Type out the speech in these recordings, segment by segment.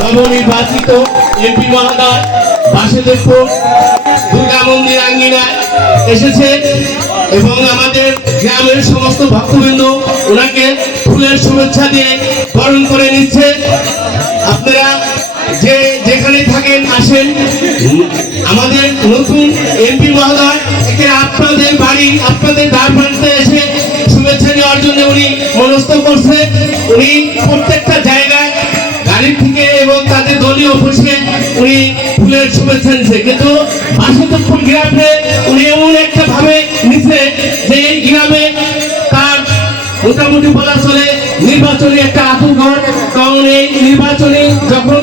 নবনির্বাচিত এমপি মহোদয় বাসুদেবপুর দুর্গা মন্দির আঙ্গিনায় এসেছে এবং আমাদের গ্রামের সমস্ত ভক্তবৃন্দ ওনাকে ফুলের শুভেচ্ছা দিয়ে বরণ করে নিচ্ছে। আপনারা যে যেখানে থাকেন আসেন। আমাদের নতুন এমপি মহোদয় একে আপনাদের বাড়ি আপনাদের দ্বার প্রান্তে এসে শুভেচ্ছা নেওয়ার জন্য উনি মনস্থ করছে। উনি প্রত্যেকটা জায়গায় গাড়ি থেকে এবং তাদের দলীয় অফিসে উনি ফুলের শুভেচ্ছা নিচ্ছে, কিন্তু বাসুদেবপুর গ্রামে উনি এমন একটা ভাবে নিচ্ছে যে এই গ্রামে তার মোটামুটি বলা চলে নির্বাচনী একটা আতঙ্কর। কারণ এই নির্বাচনী যখন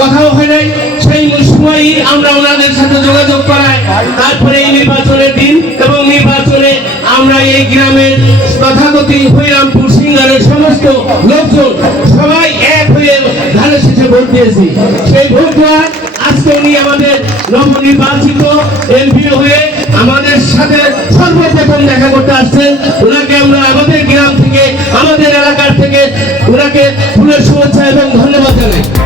কথাও হয় নাই সেই সময়ই আমরা ওনাদের সাথে যোগাযোগ করাই, তারপরে এই নির্বাচনের দিন এবং নির্বাচনে আমরা এই গ্রামের তথাকথিত হরিরামপুর সিঙ্গারের সমস্ত লোকজন সবাই এক হয়ে ধানের শীষে ভোট দিয়েছি। সেই ভোট দেওয়ার আজকে উনি আমাদের নবনির্বাচিত এমপি হয়ে আমাদের সাথে সর্বপ্রথম দেখা করতে আসছেন। ওনাকে আমরা আমাদের গ্রাম থেকে আমাদের এলাকার থেকে ওনাকে ফুলের শুভেচ্ছা এবং ধন্যবাদ জানাই।